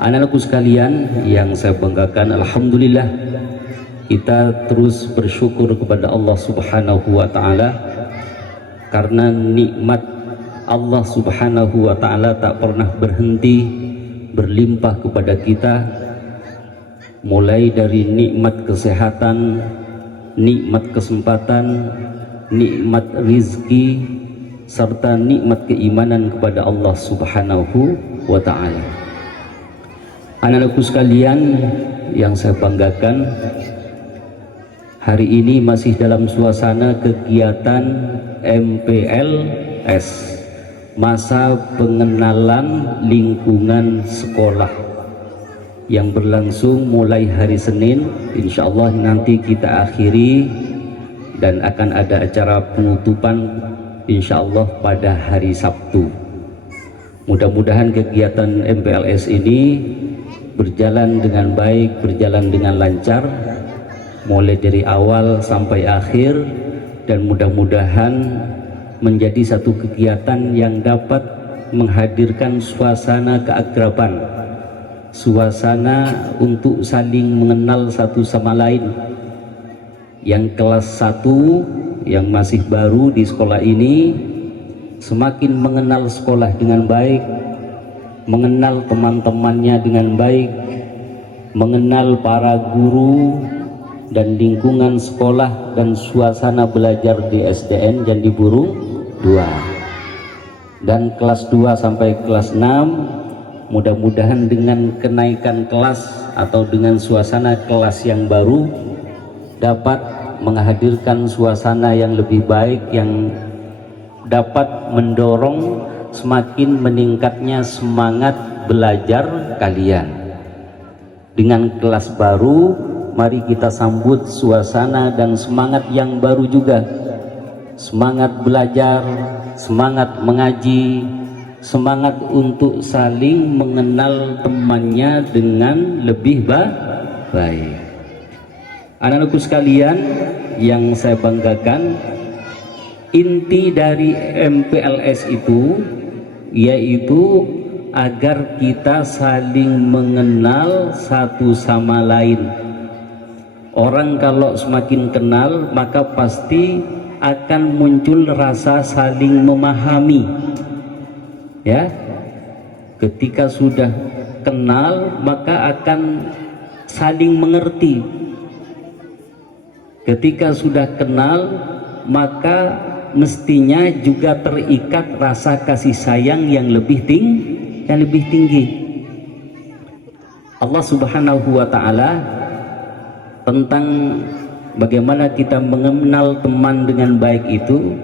Anak-anakku sekalian yang saya banggakan, alhamdulillah kita terus bersyukur kepada Allah Subhanahu wa taala karena nikmat Allah Subhanahu wa taala tak pernah berhenti berlimpah kepada kita, mulai dari nikmat kesehatan, nikmat kesempatan, nikmat rizki, serta nikmat keimanan kepada Allah Subhanahu wa ta'ala. Anak-anakku sekalian yang saya banggakan, hari ini masih dalam suasana kegiatan MPLS, masa pengenalan lingkungan sekolah, yang berlangsung mulai hari Senin. Insya Allah nanti kita akhiri dan akan ada acara penutupan insya Allah pada hari Sabtu. Mudah-mudahan kegiatan MPLS ini berjalan dengan baik, berjalan dengan lancar, mulai dari awal sampai akhir, dan mudah-mudahan menjadi satu kegiatan yang dapat menghadirkan suasana keakraban, suasana untuk saling mengenal satu sama lain. Yang kelas 1 yang masih baru di sekolah ini semakin mengenal sekolah dengan baik, mengenal teman-temannya dengan baik, mengenal para guru dan lingkungan sekolah dan suasana belajar di SDN Candi Burung 2. Dan kelas 2 sampai kelas 6 mudah-mudahan dengan kenaikan kelas atau dengan suasana kelas yang baru dapat menghadirkan suasana yang lebih baik, yang dapat mendorong semakin meningkatnya semangat belajar kalian. Dengan kelas baru, mari kita sambut suasana dan semangat yang baru juga. Semangat belajar, semangat mengaji, semangat untuk saling mengenal temannya dengan lebih baik. Anak-anakku sekalian yang saya banggakan, inti dari MPLS itu yaitu agar kita saling mengenal satu sama lain. Orang kalau semakin kenal maka pasti akan muncul rasa saling memahami. Ya, ketika sudah kenal maka akan saling mengerti. Ketika sudah kenal maka mestinya juga terikat rasa kasih sayang yang lebih tinggi. Allah Subhanahu wa ta'ala tentang bagaimana kita mengenal teman dengan baik itu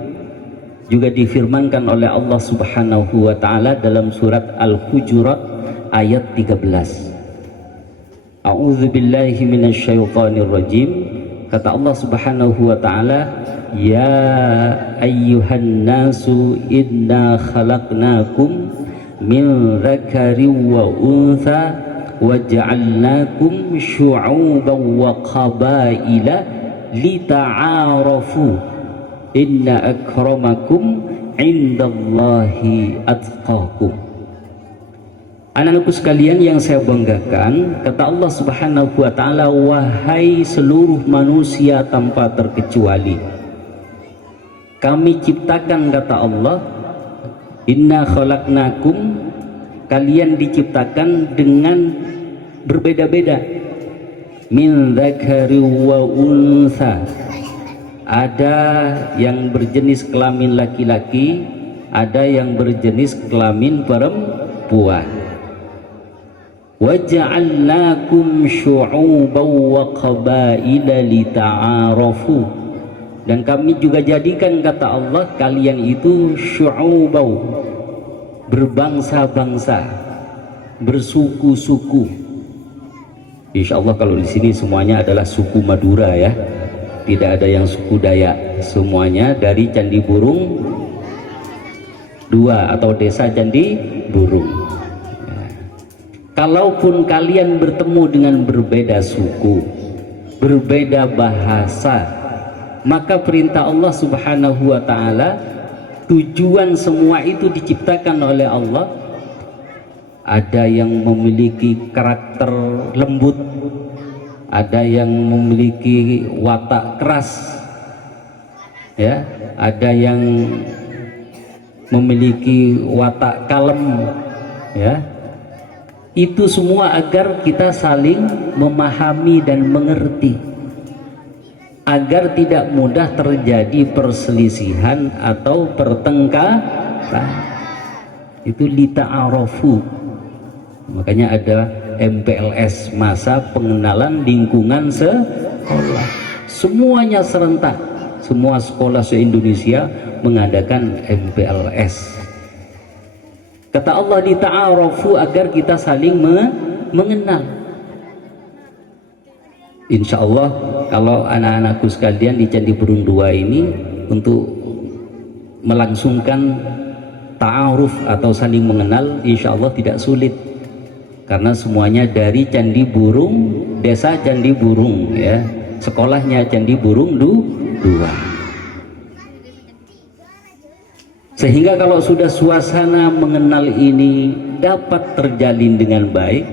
juga difirmankan oleh Allah Subhanahu wa ta'ala dalam surat Al-Hujurat ayat 13. A'udzu billahi minasyaitonir rajim. Kata Allah Subhanahu wa ta'ala, ya ayyuhan nasu inna khalaqnakum min dzakari wa untha wa ja'alnakum syu'uban wa qabaila lita'arafu inna akramakum indallahi atqakum. Anak-anakku sekalian yang saya banggakan, kata Allah Subhanahu wa ta'ala, wahai seluruh manusia tanpa terkecuali, kami ciptakan, kata Allah, inna khalaqnakum, kalian diciptakan dengan berbeda-beda, min dzakari wa untha, ada yang berjenis kelamin laki-laki, ada yang berjenis kelamin perempuan. Waja'alnakum syu'uban wa qabaila lita'arafu, dan kami juga jadikan, kata Allah, kalian itu syu'ubau, berbangsa-bangsa, bersuku-suku. Insya Allah kalau di sini semuanya adalah suku Madura ya, tidak ada yang suku Dayak, semuanya dari Candi Burung 2 atau desa Candi Burung. Kalaupun kalian bertemu dengan berbeda suku, berbeda bahasa, maka perintah Allah Subhanahu wa ta'ala, tujuan semua itu diciptakan oleh Allah ada yang memiliki karakter lembut, ada yang memiliki watak keras, ya, ada yang memiliki watak kalem, ya. Itu semua agar kita saling memahami dan mengerti, agar tidak mudah terjadi perselisihan atau pertengkaran. Itu lita'arafu. Makanya ada MPLS, masa pengenalan lingkungan sekolah. Semuanya serentak, semua sekolah se-Indonesia mengadakan MPLS. Kata Allah, lita'arafu, agar kita saling mengenal. Insya Allah kalau anak-anakku sekalian di Candi Burung 2 ini untuk melangsungkan ta'aruf atau saling mengenal, insya Allah tidak sulit, karena semuanya dari Candi Burung, desa Candi Burung, ya, sekolahnya Candi Burung 2. Sehingga kalau sudah suasana mengenal ini dapat terjalin dengan baik,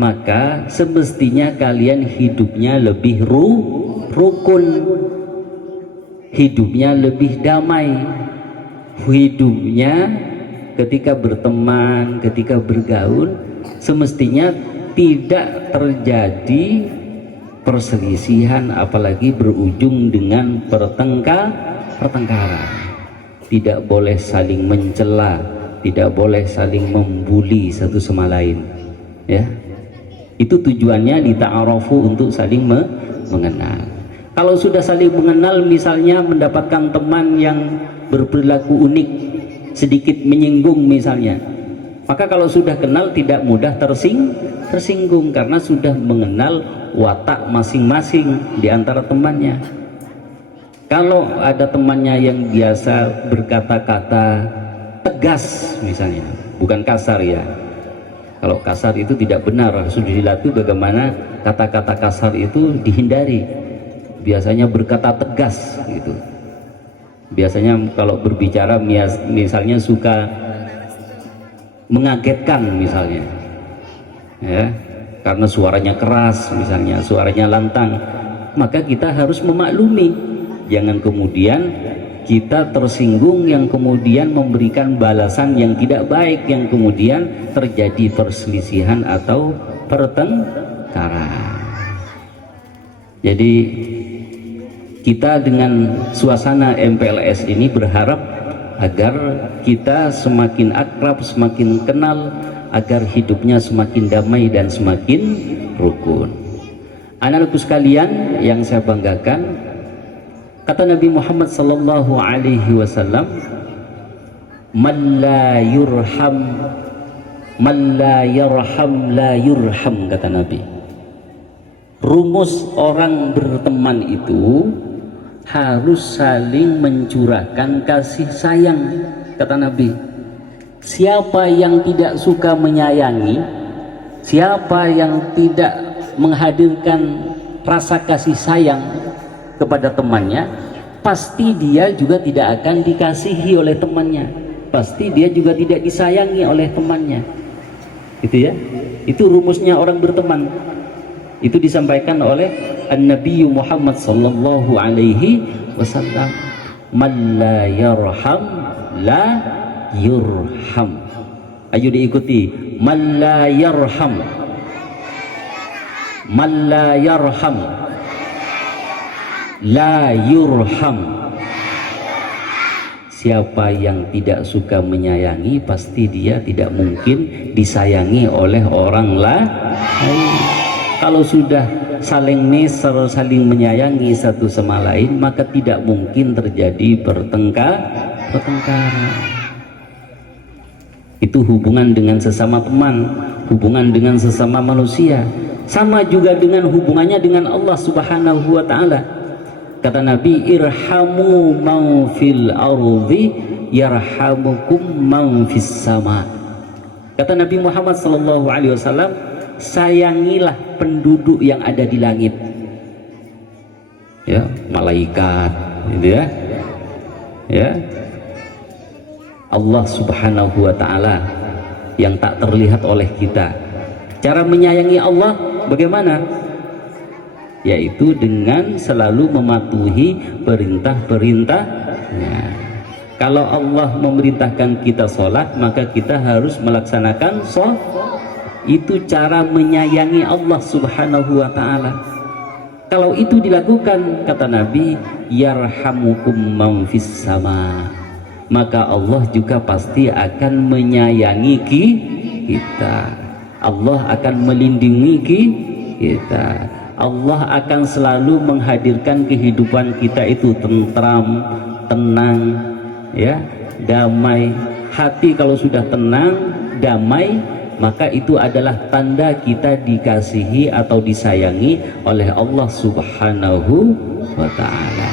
maka semestinya kalian hidupnya lebih rukun, hidupnya lebih damai, hidupnya ketika berteman, ketika bergaul, semestinya tidak terjadi perselisihan, apalagi berujung dengan pertengkaran. Tidak boleh saling mencela, tidak boleh saling membuli satu sama lain, ya. Itu tujuannya dita'arafu, untuk saling mengenal. Kalau sudah saling mengenal, misalnya mendapatkan teman yang berperilaku unik, sedikit menyinggung misalnya, maka kalau sudah kenal tidak mudah tersinggung, karena sudah mengenal watak masing-masing di antara temannya. Kalau ada temannya yang biasa berkata-kata tegas misalnya, bukan kasar ya. Kalau kasar itu tidak benar, sudah dilatih bagaimana kata-kata kasar itu dihindari. Biasanya berkata tegas gitu. Biasanya kalau berbicara misalnya suka mengagetkan misalnya, ya, karena suaranya keras misalnya, suaranya lantang, maka kita harus memaklumi. Jangan kemudian kita tersinggung, yang kemudian memberikan balasan yang tidak baik, yang kemudian terjadi perselisihan atau pertengkaran. Jadi kita dengan suasana MPLS ini berharap agar kita semakin akrab, semakin kenal, agar hidupnya semakin damai dan semakin rukun. Anak-anakku sekalian yang saya banggakan, kata Nabi Muhammad sallallahu alaihi wasallam, man la yarham la yurham, kata Nabi. Rumus orang berteman itu harus saling mencurahkan kasih sayang, kata Nabi. Siapa yang tidak suka menyayangi, siapa yang tidak menghadirkan rasa kasih sayang kepada temannya, pasti dia juga tidak akan dikasihi oleh temannya, pasti dia juga tidak disayangi oleh temannya. Itu ya, itu rumusnya orang berteman. Itu disampaikan oleh An-Nabi Muhammad sallallahu alaihi wasallam, man la yarham la yurham. Ayo diikuti, man la yarham, man la yarham la yurham. Siapa yang tidak suka menyayangi, pasti dia tidak mungkin disayangi oleh orang lain. Kalau sudah saling mesra, saling menyayangi satu sama lain, maka tidak mungkin terjadi pertengkaran. Itu hubungan dengan sesama teman, hubungan dengan sesama manusia. Sama juga dengan hubungannya dengan Allah Subhanahu wa ta'ala. Kata Nabi, irhamu man fil ardi yarhamukum man fis sama. Kata Nabi Muhammad sallallahu alaihi wasallam, sayangilah penduduk yang ada di langit, ya, malaikat, gitu ya, ya, Allah Subhanahu wa ta'ala yang tak terlihat oleh kita. Cara menyayangi Allah bagaimana? Yaitu dengan selalu mematuhi perintah-perintahnya. Kalau Allah memerintahkan kita sholat, maka kita harus melaksanakan sholat. Itu cara menyayangi Allah subhanahu wa ta'ala. Kalau itu dilakukan, kata Nabi, yarhamukum man fis sama, maka Allah juga pasti akan menyayangi kita. Allah akan melindungi kita. Allah akan selalu menghadirkan kehidupan kita itu tentram, tenang, ya, damai. Hati kalau sudah tenang, damai, maka itu adalah tanda kita dikasihi atau disayangi oleh Allah subhanahu wa ta'ala.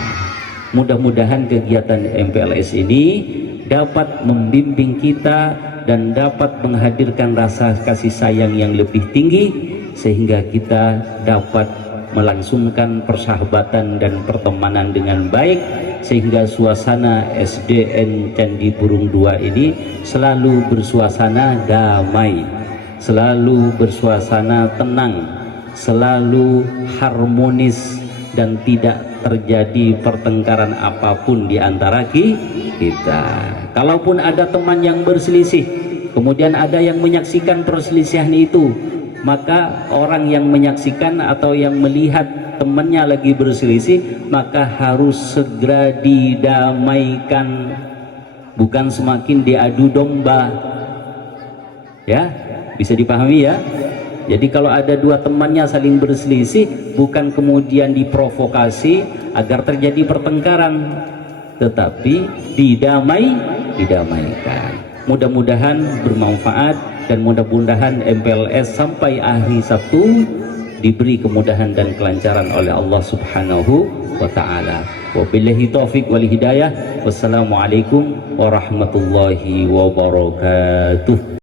Mudah-mudahan kegiatan MPLS ini dapat membimbing kita dan dapat menghadirkan rasa kasih sayang yang lebih tinggi, sehingga kita dapat melangsungkan persahabatan dan pertemanan dengan baik, sehingga suasana SDN Candi Burung 2 ini selalu bersuasana damai, selalu bersuasana tenang, selalu harmonis, dan tidak terjadi pertengkaran apapun di antara kita. Kalaupun ada teman yang berselisih, kemudian ada yang menyaksikan perselisihan itu, maka orang yang menyaksikan atau yang melihat temannya lagi berselisih, maka harus segera didamaikan, bukan semakin diadu domba. Ya, bisa dipahami ya. Jadi kalau ada dua temannya saling berselisih, bukan kemudian diprovokasi agar terjadi pertengkaran, tetapi didamaikan. Mudah-mudahan bermanfaat, dan mudah-mudahan MPLS sampai hari Sabtu diberi kemudahan dan kelancaran oleh Allah subhanahu wa ta'ala. Wabillahi taufiq wal hidayah. Wassalamualaikum warahmatullahi wabarakatuh.